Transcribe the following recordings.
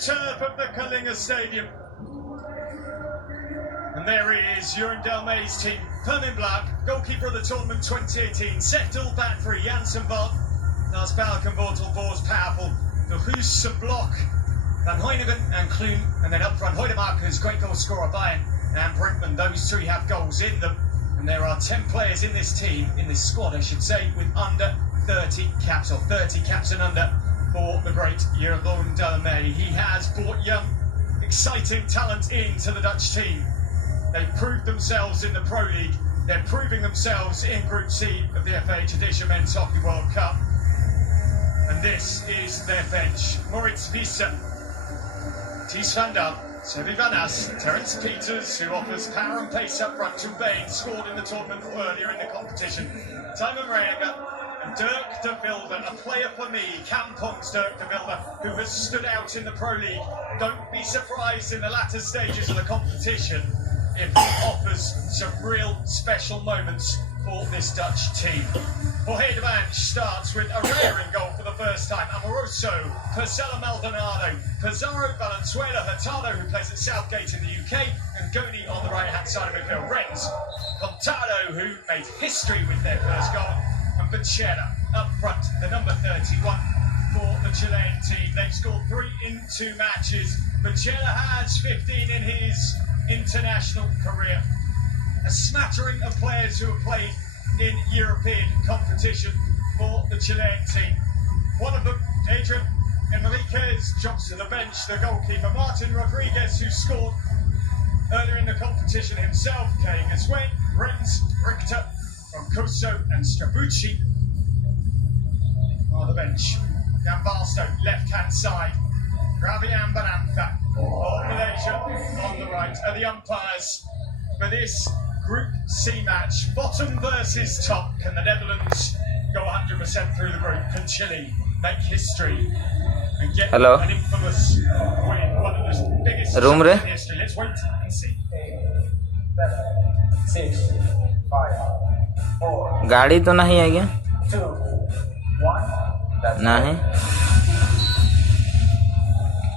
turf of the Kalinga Stadium. And there he is, Jeroen Delmay's team. Permin Black, goalkeeper of the tournament 2018. Settle back three, Janssen Vart. Lars Balkenvortel, Boers powerful. The Hoose block. Van Heuningen and Kloon. And then up front, Hoydemakers, great goal scorer, Bayern and Brinkman. Those three have goals in them. And there are 10 players in this team, in this squad, I should say, with under 30 caps, or 30 caps and under for the great Jeroen Delmay. He has brought young, exciting talent into the Dutch team. They've proved themselves in the Pro League. They're proving themselves in Group C of the FH Edition Men's Hockey World Cup. And this is their bench. Moritz Visser, Ties van Dam, Sevi Van As, Terence Peters, who offers power and pace up front. Bain scored in the tournament earlier in the competition. Timon Reanger and Dirk de Vilde, a player for me, Kampong's Dirk de Vilde, who has stood out in the Pro League. Don't be surprised in the latter stages of the competition if he offers some real special moments for this Dutch team. Jorge de Banch starts with a rare in goal for the first time. Amoroso, Persella Maldonado, Pizarro, Valenzuela, Hurtado, who plays at Southgate in the UK, and Goni on the right-hand side of midfield. Renz, Contado, who made history with their first goal, and Becerra up front, the number 31 for the Chilean team. They've scored 3 in 2 matches. Becerra has 15 in his international career. A smattering of players who have played in European competition for the Chilean team. One of them, Adrian Enriquez, jumps to the bench. The goalkeeper, Martin Rodriguez, who scored earlier in the competition himself. Kay Gaswain, Renz, Richter, Roncoso and Strabucci on the bench. Gambalsto, left-hand side. Rabian Barantha of Malaysia on the right are the umpires for this Group C match. Bottom versus top. Can the Netherlands go 100% through the group? Can Chile make history and get an infamous win? One of the biggest in history. Let's wait and see. 7, 6, 5, 4. गाड़ी तो नहीं है क्या? 2, 1. नहीं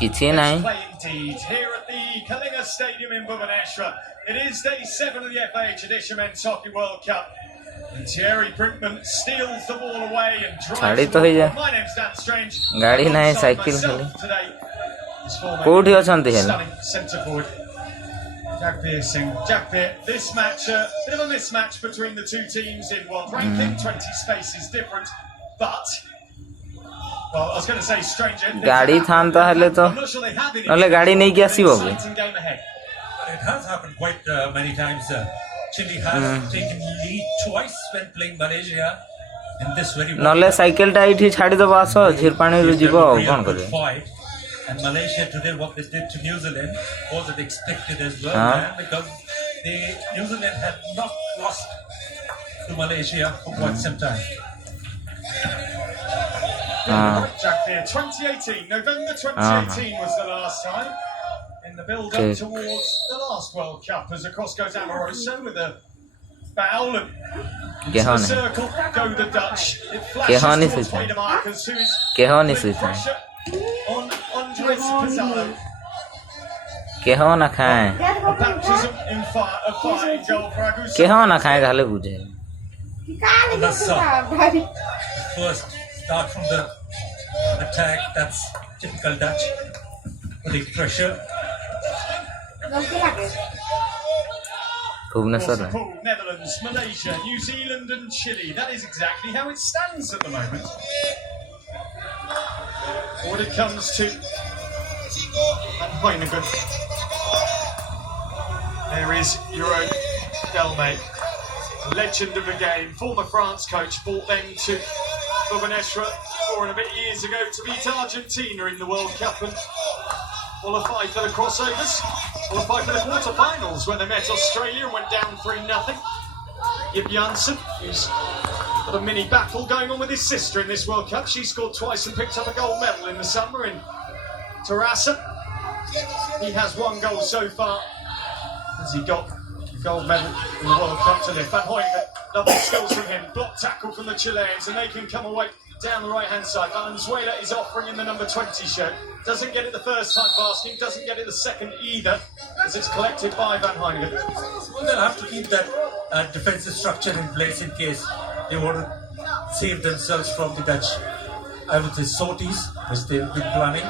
किसी नहीं. Here at the Kalinga Stadium in Bhubaneswar. It is day 7 of the FH Edition Men's Hockey World Cup. And Thierry Brinkman steals the ball away and drives the ball. My name's Dan Strange. गाड़ी नहीं cycle खाली कोठी अछंती है stunning centre forward Jagbir Singh. Jagbir, this match, bit of a mismatch between the two teams in world ranking. 20 spaces different, but well, I was going to say stranger. गाड़ी थांता है तो नले गाड़ी नहीं क्या सी होगी. It has happened quite many times. Chile has taken lead twice when playing Malaysia in this very नले cycle टा इठी छाड़ी दो बासो झिर पानी रो जीवो कोन करे. And Malaysia today, what they did to New Zealand wasn't expected as well, because New Zealand had not lost to Malaysia for quite some time. Jack here, 2018, November 2018 was the last time in the build-up towards the last World Cup, as across goes Amoroso with a foul and into the circle go the Dutch. It flashes towards Hoydemakers, who is with pressure on Andres Pizarro. केहो ना खाए. A baptism in fire, a fighting goal for Agusa. केहो ना खाए घाले बुझे. First start from the attack. That's typical Dutch, putting pressure. Netherlands, Malaysia, New Zealand and Chile. That is exactly how it stands at the moment. When it comes to Heuningen, there is Jeroen Delmay, legend of the game, former France coach, brought them to Bhubaneswar 4 and a bit years ago to beat Argentina in the World Cup and qualify for the crossovers, qualify for the quarterfinals when they met Australia and went down 3-0. Ib Janssen, who's got a mini battle going on with his sister in this World Cup. She scored twice and picked up a gold medal in the summer in Terrassa. He has 1 goal so far as he got the gold medal in the World Cup to lift. Van Heuingen, lovely skills from him. Block tackle from the Chileans, and they can come away down the right-hand side. Valenzuela is offering in the number 20 shirt. Doesn't get it the first time basking, doesn't get it the second either, as it's collected by Van Heineken. Well, they'll have to keep that defensive structure in place in case they want to save themselves from the Dutch, I would say, sorties, which they've been planning.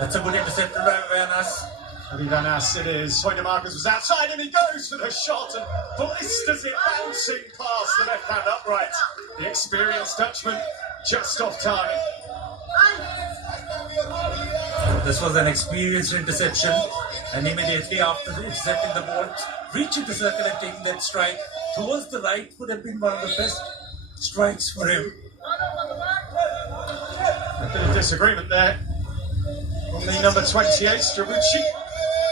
That's a good intercept by Van As. Van As it is. Hoydemakers was outside and he goes for the shot and blisters it, bouncing past the left-hand upright. The experienced Dutchman just off target. This was an experienced interception, and immediately after intercepting the ball, reaching the circle and taking that strike towards the right would have been one of the best strikes for him. A bit of disagreement there on the number 28, Stravucci.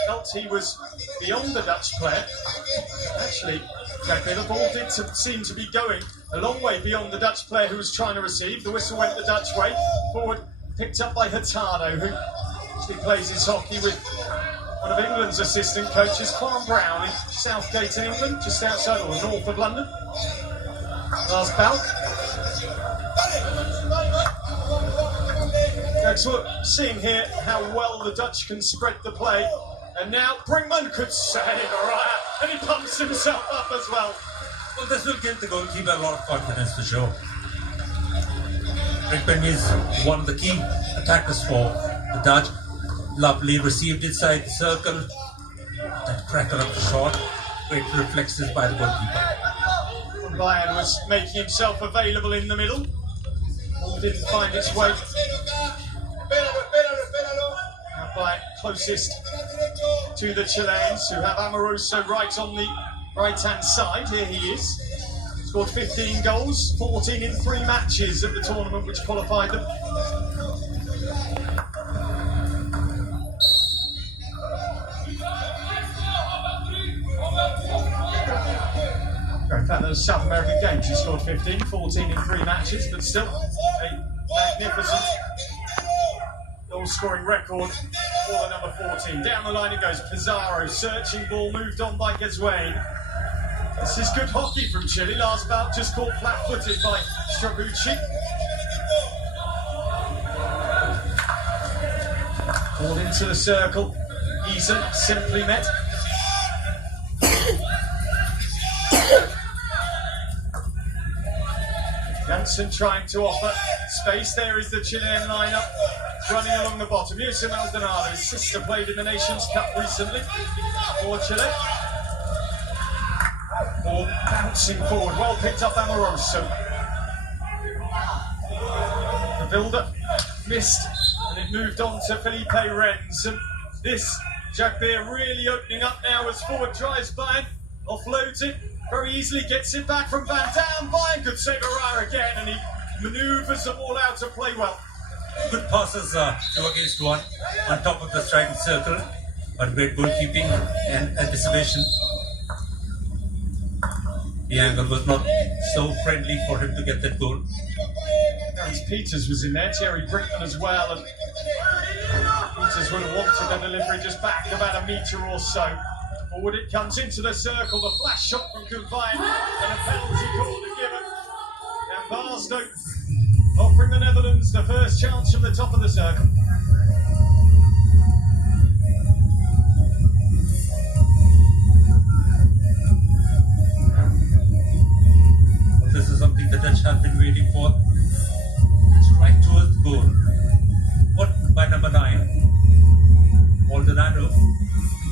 Felt he was beyond the Dutch player. Actually, the ball did seem to be going a long way beyond the Dutch player who was trying to receive. The whistle went the Dutch way. Forward picked up by Hurtado, who actually plays his hockey with one of England's assistant coaches, Farm Brown, in Southgate in England, just outside or north of London. Lars Balk. So we're seeing here how well the Dutch can spread the play. And now Brinkman could save Araya, and he pumps himself up as well. Well, this will give the goalkeeper a lot of confidence for sure. Brinkman is one of the key attackers for the Dutch. Lovely received inside the circle. That cracker of the shot. Great reflexes by the goalkeeper. Bayern was making himself available in the middle. Ball didn't find its way. Now Bayern closest to the Chileans, who have Amoroso right on the right-hand side. Here he is. Scored 15 goals, 14 in 3 matches at the tournament which qualified them. In fact, those South American games, he scored 15, 14 in 3 matches, but still a magnificent goal-scoring record for the number 14. Down the line it goes. Pizarro, searching ball, moved on by Gazwain. This is good hockey from Chile. Lars Balk just caught flat-footed by Stravucci. Ball into the circle. Eason simply met. Janssen trying to offer space. There is the Chilean lineup running along the bottom. Here's Maldonado. His sister played in the Nations Cup recently for Chile. Ball bouncing forward. Well picked up Amoroso. The build-up missed and it moved on to Felipe Renz. And this Jagbir really opening up now as forward drives by, offloads it. Very easily gets it back from Van Dam. Bayern could save Araya again, and he manoeuvres the ball out to play well. Good passes 2 against 1 on top of the striking circle, but great goalkeeping and anticipation. The angle was not so friendly for him to get that goal. Terence Peters was in there, Thierry Brinkman as well, and Peters would have wanted a delivery just back about a metre or so. Forward it comes into the circle, the flash shot from Gulvain, and a penalty corner given. Now Barstow offering the Netherlands the first chance from the top of the circle. Well, this is something the Dutch have been waiting for. Strike towards the goal. What by number 9, Maldonado,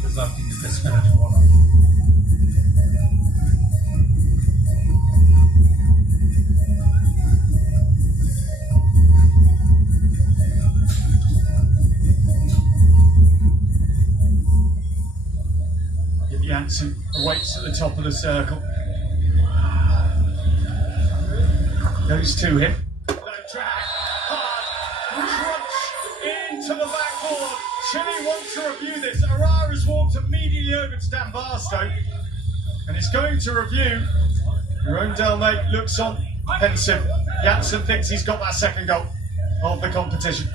resulting in this penalty corner. Janssen awaits at the top of the circle. Goes to him. Low drag, hard, crunch into the backboard. Chile wants to review this. Araya has walked immediately over to Dan Barstow and is going to review. Jerome Delmay looks on pensive. Janssen thinks he's got that second goal of the competition.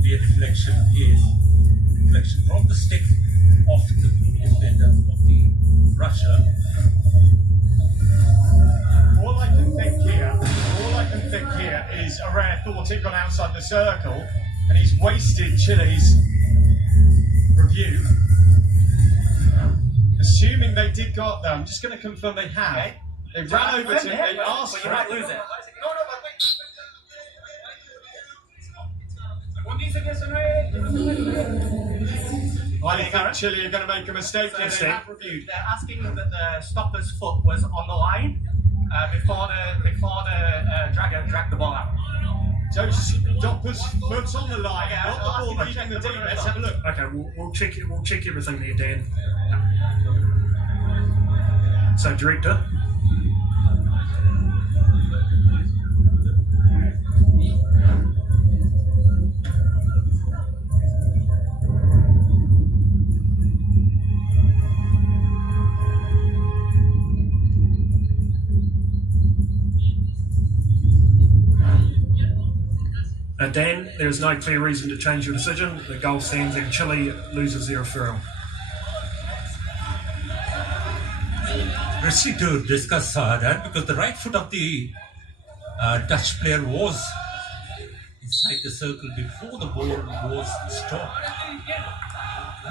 The deflection from the state. circle, and he's wasted Chile's review. Assuming they did go up there, I'm just going to confirm they have. Okay. They ran over to him, they asked But for you might it. lose it. I think Chile are going to make a mistake here. They have reviewed. They're asking that the stopper's foot was on the line before the dragger dragged the ball out. So Stopper's foot's on the line, Okay, not the I'll ball leaving the deep. Let's have a look. Okay, we'll check it. We'll check everything there, Dan. So, director. Dan, there is no clear reason to change your decision. The goal stands and Chile loses their referral. Risky to discuss that because the right foot of the Dutch player was inside the circle before the ball was stopped.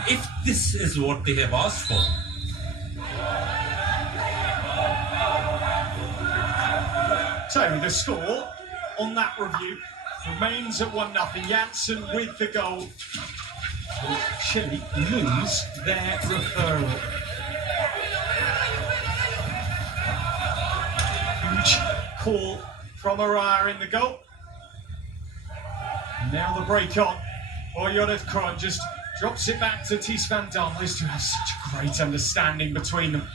If this is what they have asked for, So the score on that review remains at 1-0. Janssen with the goal. Chile lose their referral. Huge call from Araya in the goal. Now the break on. Oyodef Kron just drops it back to Ties van Dam. Those two have such a great understanding between them.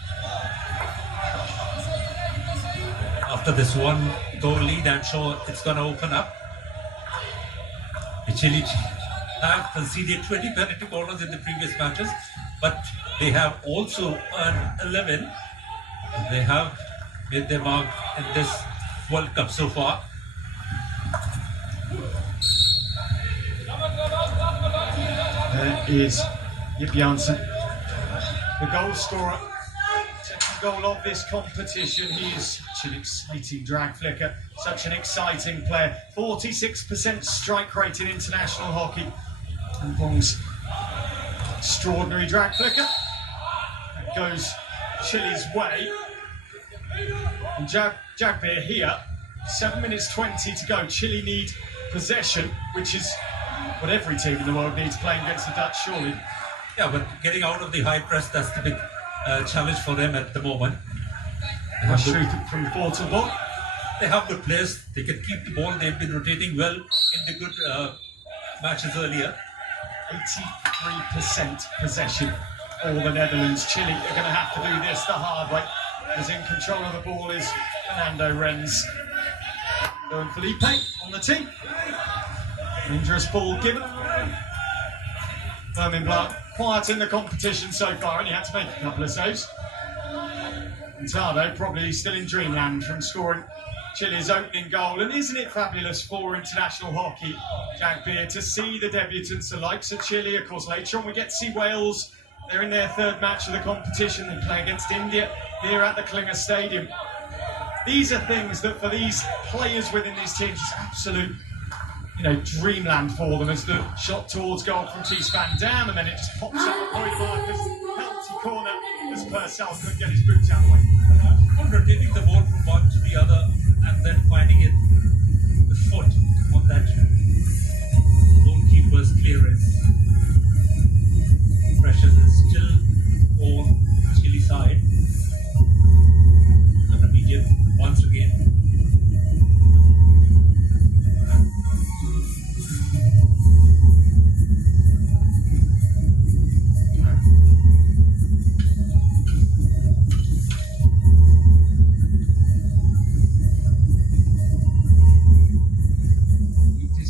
after this one goal lead, I'm sure it's going to open up. Chile have conceded 20 penalty corners in the previous matches, but they have also earned 11. They have made their mark in this World Cup so far. There is Jip Janssen, the goal scorer. Second goal of this competition. He is such an exciting drag flicker, such an exciting player. 46% strike rate in international hockey. And Bong's extraordinary drag flicker. That goes Chile's way. And Jagbir here, 7 minutes 20 to go. Chile need possession, which is what every team in the world needs playing against the Dutch, surely. Yeah, but getting out of the high press, that's the big challenge for them at the moment. Shoot it from ball to ball. They have good players. They can keep the ball. They've been rotating well in the good matches earlier. 83% possession for the Netherlands. Chile are going to have to do this the hard way. As in control of the ball is Fernando Renz. And Felipe on the team. Dangerous ball given. Firmin Blanc quiet in the competition so far, only had to make a couple of saves. And Tado probably still in dreamland from scoring Chile's opening goal. And isn't it fabulous for international hockey, Jagbir, to see the debutants, the likes of Chile? Of course, later on we get to see Wales. They're in their third match of the competition. They play against India here at the Kalinga Stadium. These are things that for these players within these teams is absolute, dreamland for them, as the shot towards goal from Ties van Dam, and then it just pops up at point markers. Penalty corner as Purcell couldn't get his boots out of the way. Rotating the ball from one to the other and then finding it the foot on that goalkeeper's clearance. Pressure is still on Chile side. And immediate once again.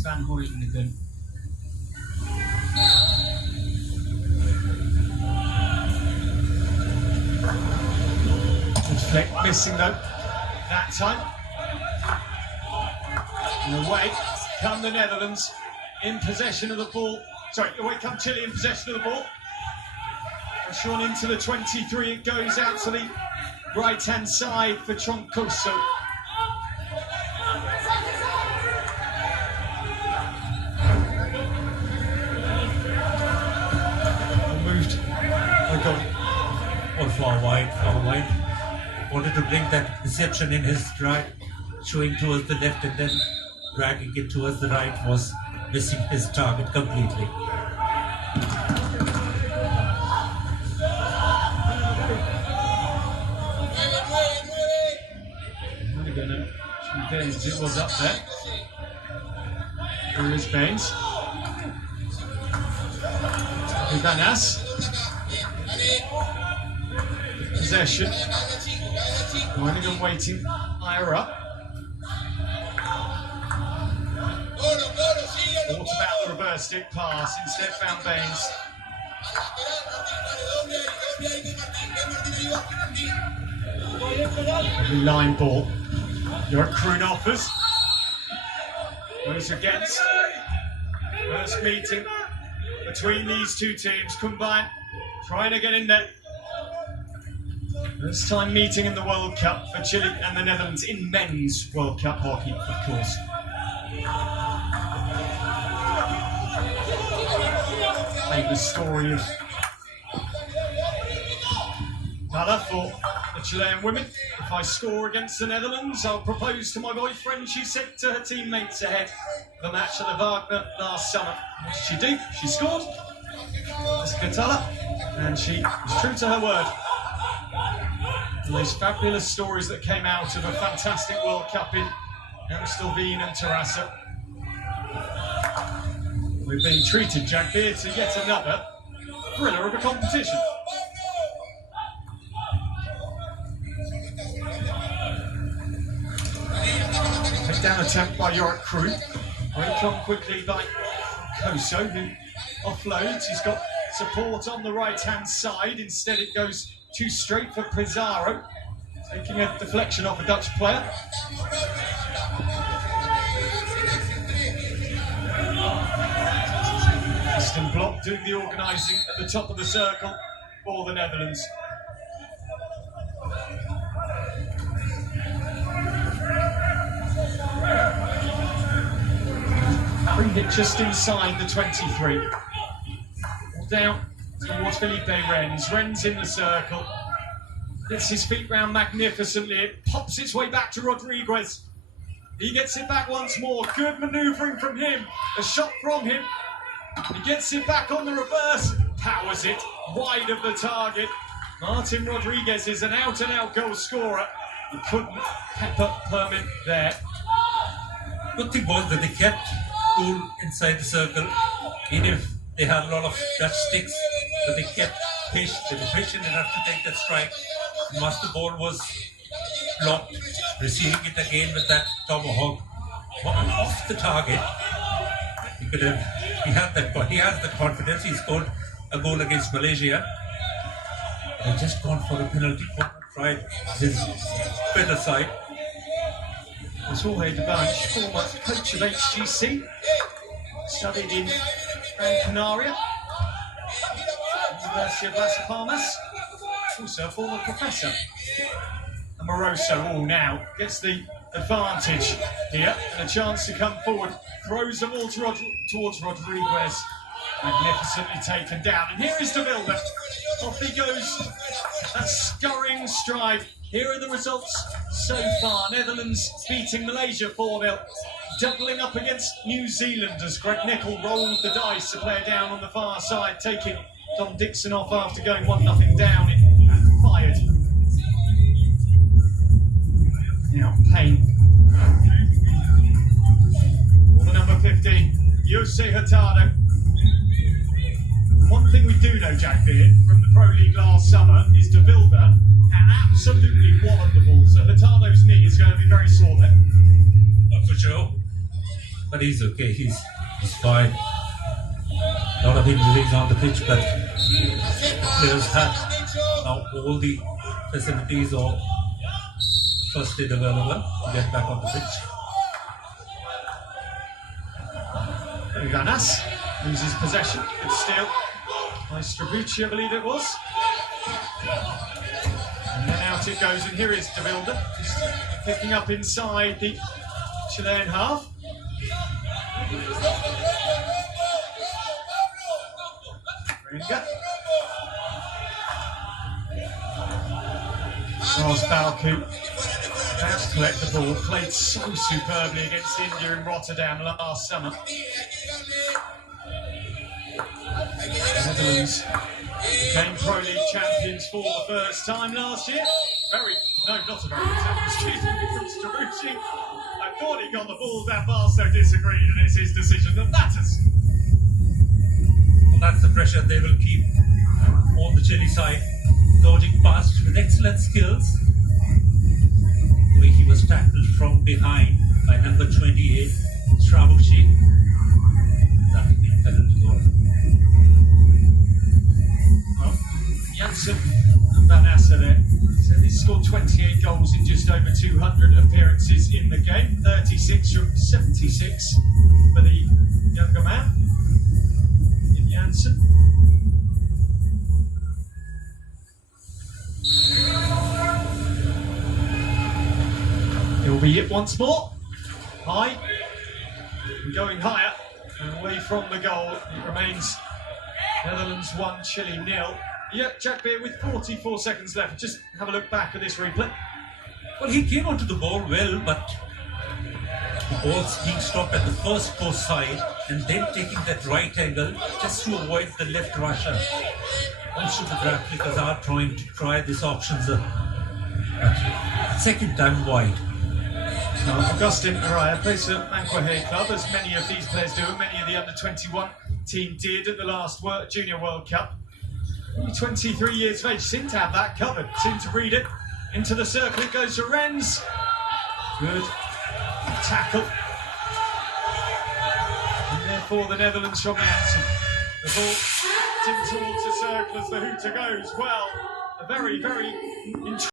Van Hooydonk again. Good flick, missing though that time. And away come the Netherlands in possession of the ball. Sorry, away come Chile in possession of the ball. Pressure on into the 23, it goes out to the right hand side for Troncoso. far wide. Wanted to bring that reception in his drive, showing towards the left and then dragging it towards the right, was missing his target completely. Baines, it was up there. Here is Baines. Uganas. Possession. Moynihan waiting higher up. Thought about the reverse stick pass, instead found Baines. Line ball. You're at Kroon offers. Goes against. First meeting between these two teams combined. Trying to get in there. First time meeting in the World Cup for Chile and the Netherlands in men's World Cup hockey, of course. Famous story of Nala for the Chilean women. If I score against the Netherlands, I'll propose to my boyfriend, she said to her teammates ahead of the match at the Wagner last summer. What did she do? She scored. That's Gatala. And she was true to her word. And those fabulous stories that came out of a fantastic World Cup in Amstelveen and Terrassa. We've been treated, Jack Beard, to yet another thriller of a competition. Down attempt by Yorick Kroon. Break on quickly by Koso, who offloads. He's got support on the right-hand side. Instead, it goes too straight for Pizarro, taking a deflection off a Dutch player. Western Block doing the organising at the top of the circle for the Netherlands. Bring it just inside the 23. Down towards Felipe Rennes. Rennes in the circle. Gets his feet round magnificently. It pops its way back to Rodriguez. He gets it back once more. Good manoeuvring from him. A shot from him. He gets it back on the reverse. Powers it wide of the target. Martin Rodriguez is an out-and-out goal scorer. He couldn't pepper Permit there. Good thing was that they kept cool inside the circle, even if they had a lot of Dutch sticks, but they kept patient. They were patient enough to take that strike. Once the ball was blocked, receiving it again with that tomahawk off the target, he has the confidence. He scored a goal against Malaysia. They just gone for a penalty, tried his better side. It's Jorge de Banch, former coach of HGC, studied in Gran Canaria, University of Las Palmas, also a former professor. And Moroso now gets the advantage here and a chance to come forward, throws the ball towards Rodriguez, magnificently taken down. And here is De Wilde, off he goes, that scurrying stride. Here are the results so far. Netherlands beating Malaysia 4-0. Doubling up against New Zealand as Greg Nicol rolled the dice. A player down on the far side, taking Dom Dixon off after going 1-0 down. It fired. Now Payne. For the number 15, Jose Hurtado. One thing we do know, Jack Beard, from the Pro League last summer is De Wilde can absolutely wallop the ball. So Hurtado's knee is going to be very sore there. For sure. But he's okay, he's fine. A lot of injuries on the pitch, but players have now all the facilities or first aid available to get back on the pitch. Uganas loses possession, but still. Nice Strabucci, I believe it was. And then out it goes, and here is De Wilde, just picking up inside the Chilean half. Lars Balku about to collect the ball, played so superbly against India in Rotterdam last summer. Netherlands became Pro League champions for the first time last year. Not a very good time, excuse me, from Starucci. I thought he got the ball that far, so disagreed, and it's his decision that matters. Well, that's the pressure they will keep on the Chile side, dodging past with excellent skills. The way he was tackled from behind by number 28, Stravucci. That would be a penalty goal. Well, Janssen and Van Assen there. So he scored 28 goals in just over 200 appearances in the game. 36 from 76 for the younger man, in Janssen. It will be hit once more. High. And going higher and away from the goal. It remains Netherlands 1, Chile 0. Yep, Jack Beer with 44 seconds left. Just have a look back at this replay. Well, he came onto the ball well, but the ball's being stopped at the first post side and then taking that right angle just to avoid the left rusher. Also the replicas are trying to try these options second time wide. Augustin Araya plays for Manquehue Club, as many of these players do, and many of the under-21 team did at the last Junior World Cup. Only 23 years of age, seem to have that covered, seem to read it. Into the circle it goes to Renz. Good tackle. And therefore the Netherlands from Janssen. The ball tipped towards the circle as the hooter goes. Well, a very, very interesting.